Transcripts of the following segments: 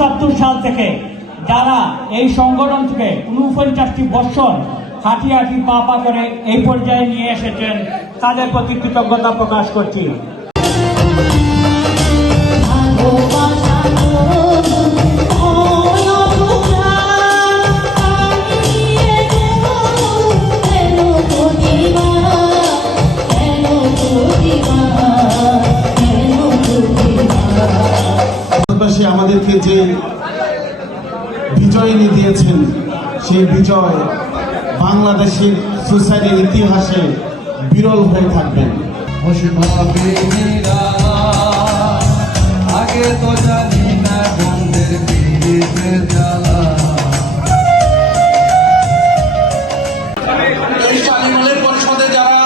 সাল থেকে যারা এই সংগঠনকে 49টি বৎসর হাঁটি হাঁটি পা পা করে এই পর্যায়ে নিয়ে এসেছেন, তাদের প্রতি কৃতজ্ঞতা প্রকাশ করছি। আমাদেরকে যে বিজয় এনে দিয়েছেন, সেই বিজয় বাংলাদেশের সোসাইটির ইতিহাসে বিরল হয়ে থাকবেন। আগে তো জানি না বন্ধের পীড়িতের জ্বালা। এই শালীমালী পরিষদে যারা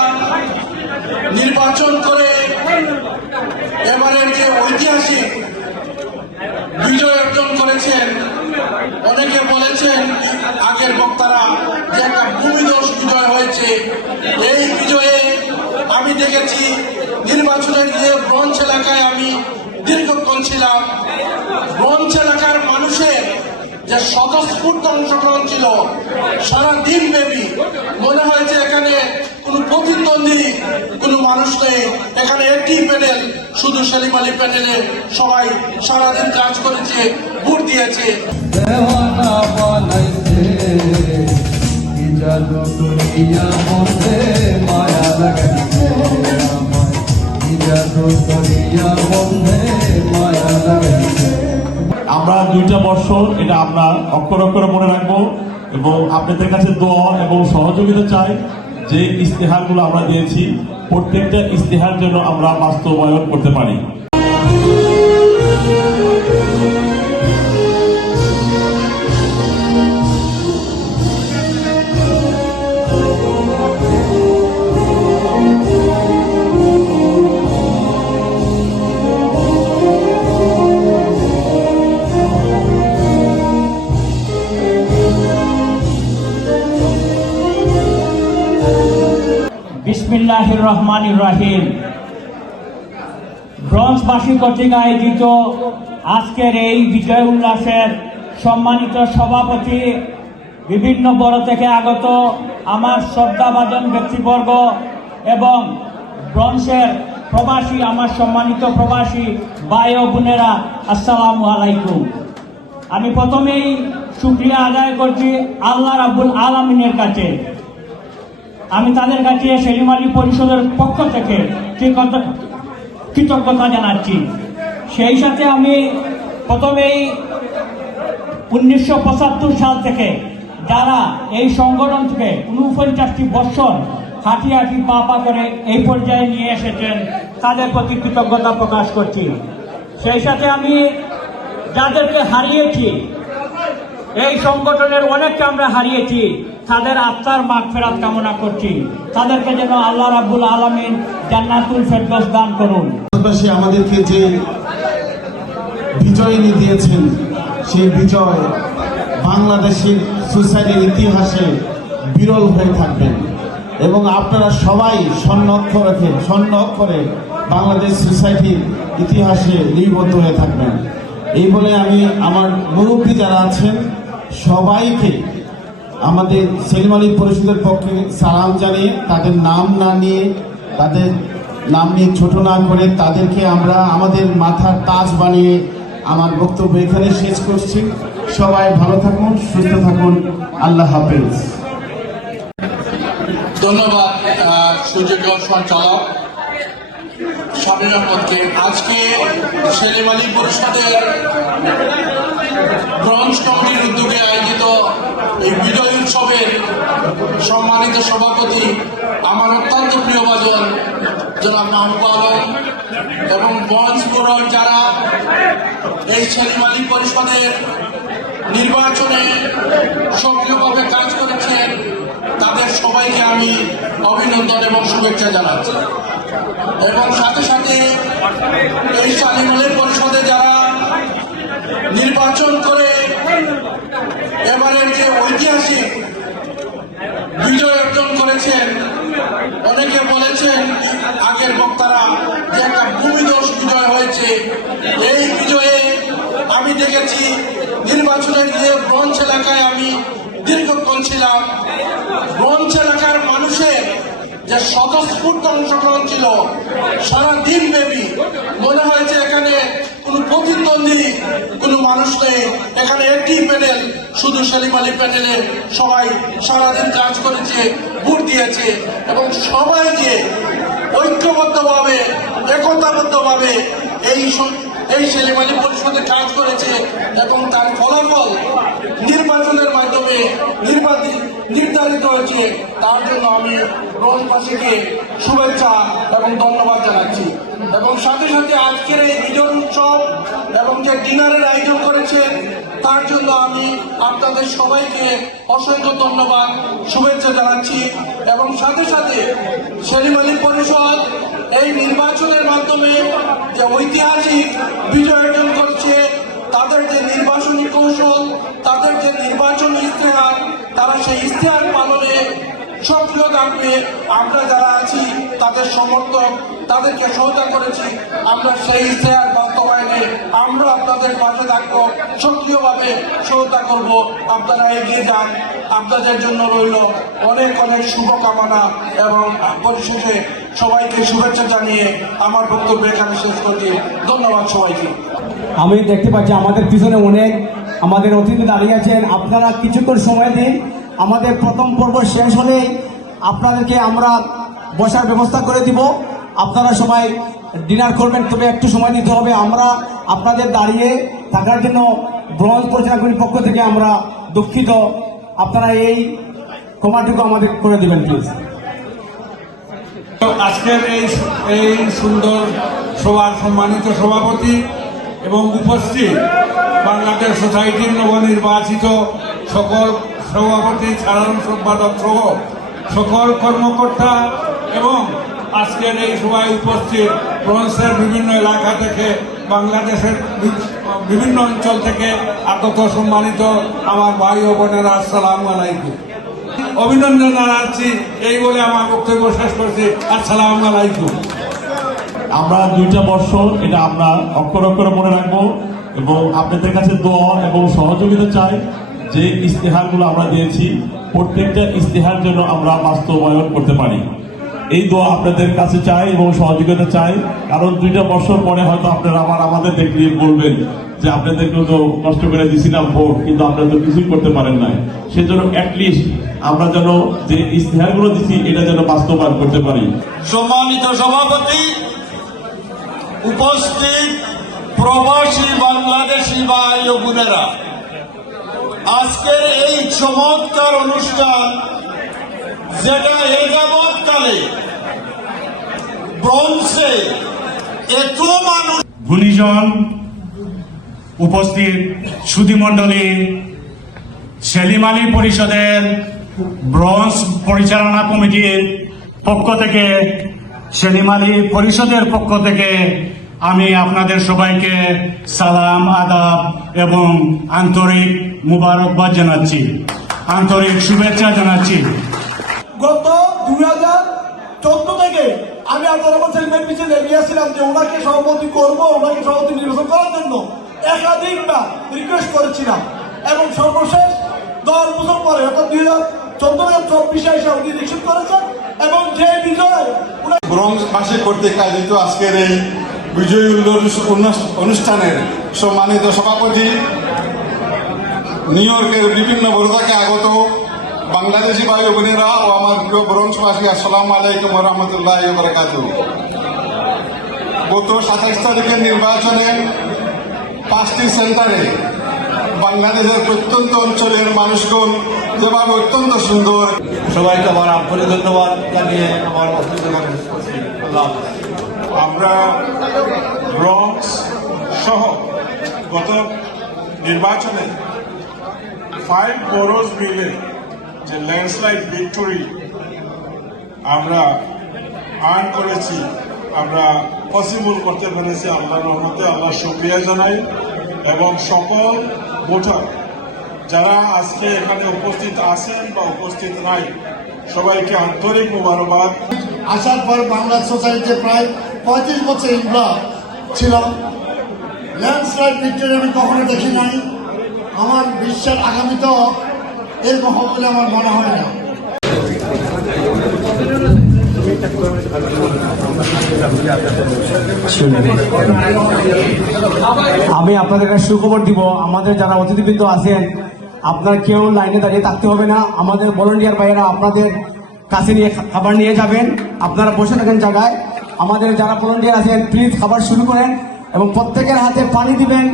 নির্বাচন করে এবারের যে ঐতিহাসিক বিজয় অর্জন করেছেন, অনেকে বলেছেন আগের বক্তারা যে একটা ভূমিধস বিজয় হয়েছে। এই বিজয়ে আমি দেখেছি নির্বাচনের যে ব্রঞ্জ এলাকায় আমি দীর্ঘক্ষণ ছিলাম, ব্রঞ্জ এলাকার মানুষের যে স্বতঃস্ফূর্ত অংশগ্রহণ ছিল সারা দিন ব্যাপী, মনে হয়েছে এখানে কোনো প্রতিদ্বন্দ্বী কোনো মানুষ নেই। এখানে একটি প্যানেল, শুধু শালীমালী প্যানেলে সবাই সারাদিন কাজ করেছে, ভোট দিয়েছে। দেওয়ানা বানাইছে কি জাদু করিয়া মনে মায়া লাগাইছে আমায়, কি জাদু করিয়া মনে মায়া লাগাইছে। আমরা 2টা বর্ষ এটা আমরা অক্ষর অক্ষরে মনে রাখবো এবং আপনাদের কাছে দোয়া এবং সহযোগিতা চাই। যে ইস্তেহারগুলো আমরা দিয়েছি, প্রত্যেকটা ইস্তেহার জন্য আমরা বাস্তবায়ন করতে পারি। বিসমিল্লাহির রহমানির রহিম। ব্রঞ্জবাসী কর্তৃক আয়োজিত আজকের এই বিজয় উল্লাসের সম্মানিত সভাপতি, বিভিন্ন বড় থেকে আগত আমার শ্রদ্ধাভাজন ব্যক্তিবর্গ এবং ব্রঞ্জের প্রবাসী, আমার সম্মানিত প্রবাসী ভাই ও বোনেরা, আসসালামু আলাইকুম। আমি প্রথমেই শুকরিয়া আদায় করছি আল্লাহ রাব্বুল আলামিনের কাছে। আমি তাদের কাছে শালীমালী পরিষদের পক্ষ থেকে কৃতজ্ঞতা জানাচ্ছি। সেই সাথে আমি প্রথমেই 1975 সাল থেকে যারা এই সংগঠনকে 49টি বৎসর হাঁটি হাঁটি পা পা করে এই পর্যায়ে নিয়ে এসেছেন, তাদের প্রতি কৃতজ্ঞতা প্রকাশ করছি। সেই সাথে আমি যাদেরকে হারিয়েছি, এই সংগঠনের অনেককে আমরা হারিয়েছি, তাদের আত্মার মাগফিরাত কামনা করছি। তাদেরকে যেন আল্লাহ রাব্বুল আলামিন জান্নাতুল ফেরদৌস দান করুন। আমাদেরকে যে বিজয় এনে দিয়েছেন, সেই বিজয় বাংলাদেশের সোসাইটির ইতিহাসে বিরল হয়ে থাকবেন এবং আপনারা সবাই স্বর্ণ অক্ষরে বাংলাদেশ সোসাইটির ইতিহাসে লিপিবদ্ধ হয়ে থাকবেন। এই বলে আমি আমার মুরব্বী যারা আছেন সবাইকে আমাদের শালীমালী পরিষদের পক্ষে সালাম জানিয়ে, তাদের নাম না নিয়ে, তাদের নাম নিয়ে ছোট না করে, তাদেরকে আমরা আমাদের মাথার তাজ বানিয়ে আমার বক্তব্য এখানে শেষ করছি। সবাই ভালো থাকুন, সুস্থ থাকুন। আল্লাহ হাফেজ। ধন্যবাদ সুযোগ্য সঞ্চালক শামীম আহমদকে। আজকে শালীমালী পরিষদের ব্রঞ্জ কমিটির উদ্যোগে আয়োজিত এই বিজয় উৎসবের সম্মানিত সভাপতি, আমার অত্যন্ত প্রিয়ভাজন জনাব মাহবুব আলম এবং ব্রঞ্জ ফোরাম যারা এই শালীমালী পরিষদের নির্বাচনে সক্রিয়ভাবে কাজ করেছেন, তাদের সবাইকে আমি অভিনন্দন এবং শুভেচ্ছা জানাচ্ছি। এবং সাথে সাথে এই শালীমালী পরিষদে যারা নির্বাচন করে এবারের যে ঐতিহাসিক বিজয় অর্জন করেছেন, অনেকে বলেছেন আগের বক্তারা যে একটা ভূমিধস বিজয় হয়েছে। এই বিজয়ে আমি দেখেছি দেখেছি নির্বাচনের যে ব্রঞ্চ এলাকায় আমি দীর্ঘক্ষণ ছিলাম, ব্রঞ্চ এলাকার মানুষের যে স্বতঃস্ফূর্ত অংশগ্রহণ ছিল সারা দিন ব্যাপী, মনে হয়েছে এখানে কোনো প্রতিদ্বন্দ্বী কোনো মানুষ নেই, এখানে একটি প্যানেল, শুধু সেলিম আলী প্যানেলে সবাই সারাদিন কাজ করেছে, ভোট দিয়েছে এবং সবাইকে ঐক্যবদ্ধভাবে একতাবদ্ধভাবে এই সেলিম আলী পরিষদে কাজ করেছে এবং তার ফলাফল নির্বাচনের মাধ্যমে নির্ধারিত হয়েছে। তার জন্য আমি ব্রঞ্চবাসীকে শুভেচ্ছা এবং ধন্যবাদ জানাচ্ছি এবং সাথে সাথে আজকের এই বিজয় উৎসব এবং যে ডিনারের আয়োজন করেছেন তার জন্য আমি আপনাদের সবাইকে অসংখ্য ধন্যবাদ শুভেচ্ছা জানাচ্ছি এবং সাথে সাথে সেলিম আলী পরিষদ এই নির্বাচনের মাধ্যমে যে ঐতিহাসিক বিজয় অর্জন করছে, তাদের যে নির্বাচনী কৌশল, তাদের যে নির্বাচনী ইশতেহার, তারা সেই ইশতেহার পালনে সক্রিয় থাকবে। আমরা যারা আছি তাদের সমর্থক, তাদেরকে সহায়তা করেছি, আমরা সেই ইশতেহার বাস্তবায়নে আমরা আপনাদের পাশে থাকবো, সক্রিয়ভাবে সহায়তা করব। আপনারা এগিয়ে যান, আপনাদের জন্য রইল অনেক অনেক শুভকামনা এবং পরিশেষে সবাইকে শুভেচ্ছা জানিয়ে আমার বক্তব্য এখানে শেষ করছি। ধন্যবাদ সবাইকে। আমি দেখতে পাচ্ছি আমাদের পিছনে অনেক আমাদের অতিথি দাঁড়িয়ে আছেন। আপনারা কিছুক্ষণ সময় দিন, আমাদের প্রথম পর্ব শেষ হলেই আপনাদেরকে আমরা বসার ব্যবস্থা করে দিব। আপনারা সবাই ডিনার করবেন, তবে একটু সময় দিতে হবে। আমরা আপনাদের দাঁড়িয়ে থাকার জন্য ব্রঞ্জ পরিচালনা কমিটির পক্ষ থেকে আমরা দুঃখিত। আপনারা এই কমাটুকু আমাদের করে দেবেন প্লিজ। আজকের এই সুন্দর সভার সম্মানিত সভাপতি এবং উপস্থিত বাংলাদেশ সোসাইটির নবনির্বাচিত সকল সভাপতি, সাধারণ সম্পাদক সহ সকল কর্মকর্তা এবং আজকের এই সভায় উপস্থিত ব্রঞ্চের বিভিন্ন এলাকা থেকে, বাংলাদেশের বিভিন্ন অঞ্চল থেকে আগত সম্মানিত আমার ভাই ও বোনেরা, আসসালামু আলাইকুম। অভিনন্দন জানাচ্ছি, এই বলে আমার বক্তব্য শেষ করছি। আসসালামু আলাইকুম। আমরা 2টা বর্ষ এটা আমরা অক্ষর অক্ষরে মনে রাখবো এবং আপনাদের কাছে দোয়া এবং সহযোগিতা চাই। যে ইশতেহারগুলো আমরা দিয়েছি প্রত্যেকটা ইশতেহার জন্য আমরা বাস্তবায়ন করতে পারি, এই দোয়া আপনাদের কাছে চাই এবং সহযোগিতা চাই। কারণ 2টা বছর পরে হয়তো আপনারা আমাদের দেখলে বলবেন যে আপনাদেরকেও তো কষ্ট করে দিছিলাম ভোট, কিন্তু আপনারা তো কিছুই করতে পারেন নাই। সেজন্য অ্যাটলিস্ট আমরা যেন যে ইশতেহারগুলো দিচ্ছি এটা যেন বাস্তবায়ন করতে পারি। সম্মানিত সভাপতি, উপস্থিত প্রবাসী বাংলাদেশি ভাই ও বোনেরা, আজকের এই চমৎকার অনুষ্ঠান যেটা এ যাবৎকালে ব্রঞ্চে এত মানুষ, গুণীজন উপস্থিত সুধীমণ্ডলী, সেলিম আলী পরিষদের ব্রঞ্চ পরিচালনা কমিটির পক্ষ থেকে, সেলিম আলী পরিষদের পক্ষ থেকে আমি আপনাদের সবাইকে সালাম, আদাব এবং আন্তরিক মুবারকবাদ জানাচ্ছি, আন্তরিক শুভেচ্ছা জানাচ্ছি। গত 2014 থেকে আমি আব্দুর রহমান সেলিমের পিছনে লেগে আসছিলাম যে ওনাকে সভাপতি করবো, ওনাকে সভাপতি নির্বাচন করার জন্য একাধিকবার রিকোয়েস্ট করেছিলাম এবং সর্বশেষ 10 বছর পরে অর্থাৎ 2014-24 এসে উনি ইলেকশন করেছেন এবং যে বিজয় ব্রঞ্চবাসী কর্তৃক আয়োজিত আজকের এই বিজয়ী অনুষ্ঠানের সম্মানিত সভাপতি, নিউ ইয়র্কের বিভিন্ন বড় থেকে আগত বাংলাদেশি ভাই বোনেরা ও আমার প্রিয় ব্রঞ্চবাসী, আসসালামু আলাইকুম ওয়া রাহমাতুল্লাহি ওয়া বারাকাতুহু। গত 27 তারিখের নির্বাচনে 5টি সেন্টারে বাংলাদেশের প্রত্যন্ত অঞ্চলের মানুষগণ যেভাবে অত্যন্ত সুন্দর, সবাইকে আমার আন্তরিক ধন্যবাদ জানিয়ে আমার বক্তব্য শেষ করছি। আল্লাহ হাফেজ। আমরা ব্রঞ্চ সহ গত নির্বাচনে 5 boroughs মিলে যে ল্যান্ডস্লাইড ভিক্টোরি আমরা আর্ন করেছি, আমরা পসিবল করতে পেরেছি আল্লাহর রহমতে। আল্লাহ শুকরিয়া জানাই এবং সকল ভোটার যারা আজকে এখানে উপস্থিত আছেন বা উপস্থিত নাই, সবাইকে আন্তরিক মোবারকবাদ। আসার পর বাংলা সোসাইটিতে প্রায় 35 বছর ইনভলভ ছিলাম ল্যান্ডস্লাইড ভিক্টরি আমি কখনো দেখি নাই। আমার বিশ্বের আগামীতেও এরকম হবে বলে আমার মনে হয় না। আমি আপনাদের একটা সুখবর দিব। আমাদের যারা অতিথিবৃন্দ আছেন, আপনার কেউ লাইনে দাঁড়িয়ে থাকতে হবে না। আমাদের ভলান্টিয়ার ভাইয়েরা আপনাদের কাছে নিয়ে খাবার নিয়ে যাবেন। আপনারা বসে থাকেন জায়গায়। আমাদের যারা ভলান্টিয়ার আছেন প্লিজ খাবার শুরু করেন এবং প্রত্যেকের হাতে পানি দিবেন,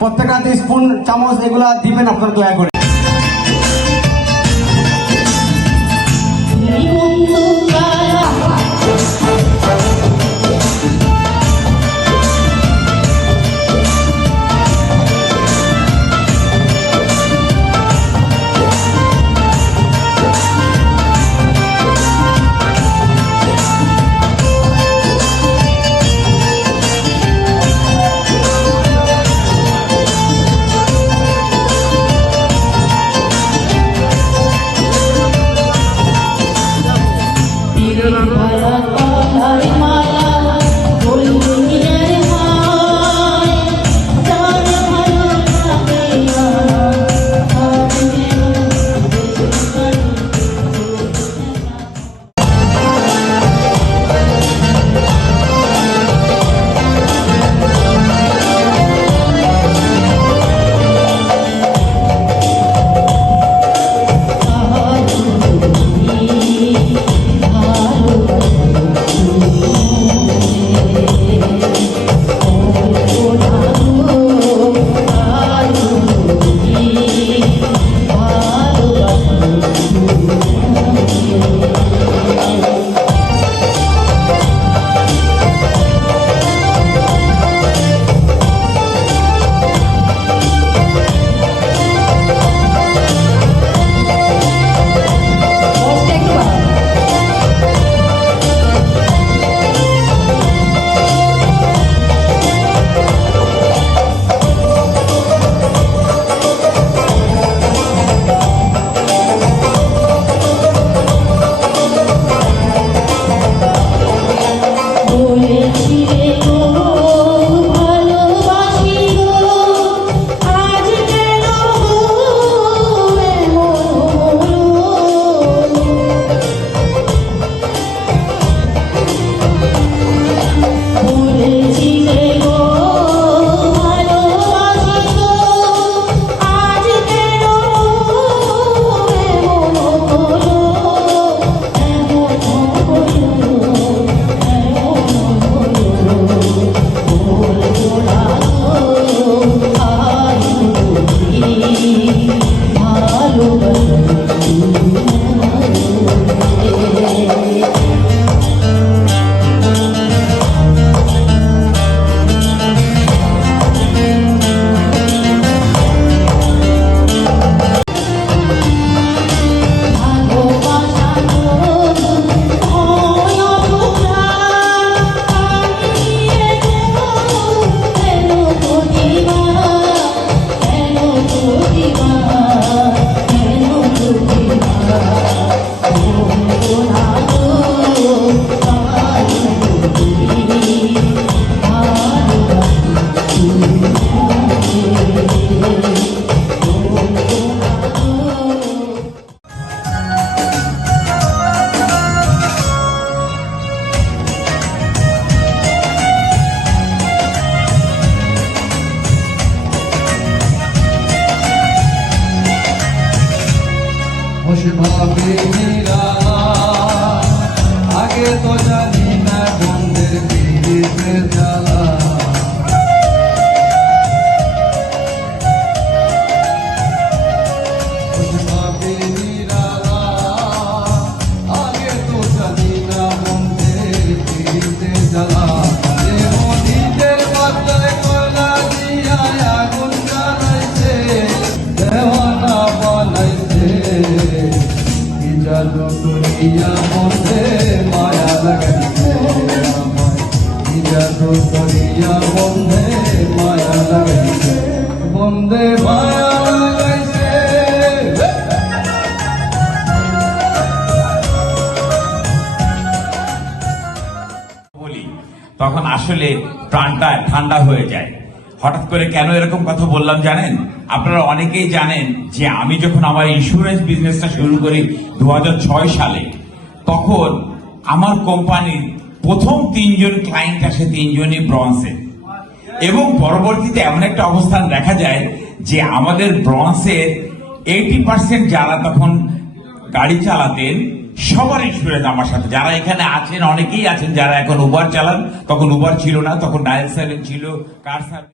প্রত্যেকের হাতে স্পুন চামচ এগুলা দিবেন আপনারা দয়া করে। আগে তো জানি না বন্ধের পীড়িতের জ্বালা আগে তো জানি না বন্ধের পীড়িতের জ্বালা নিজের পাতায় কয়লা দিয়া আগুন জ্বালাইছে দেওয়ানা বানাইছে কি জাদু করিয়া মধ্যে মায়া লাগাইছে কি জাদু করিয়া বন্ধে মায়া লাগাইছে বন্ধে মায়া লাগাইছে বলি তখন আসলে প্রাণটা ঠান্ডা হয়ে যায়। হঠাৎ করে কেন এরকম কথা বললাম জানেন? আপনারা অনেকেই জানেন যে আমি যখন আমার ইন্স্যুরেন্স বিজনেসটা শুরু করি 2006 সালে, তখন আমার কোম্পানির প্রথম 3জন ক্লায়েন্ট আসে, 3জনই ব্রঞ্জের। এবং পরবর্তীতে এমন একটা অবস্থান দেখা যায় যে আমাদের ব্রঞ্জের 80% যারা তখন গাড়ি চালাতেন সবার ইন্স্যুরেন্স আমার সাথে। যারা এখানে আছেন অনেকেই আছেন যারা এখন উবার চালান, তখন উবার ছিল না, তখন ডায়াল 7 ছিল, কার সার্ভিস।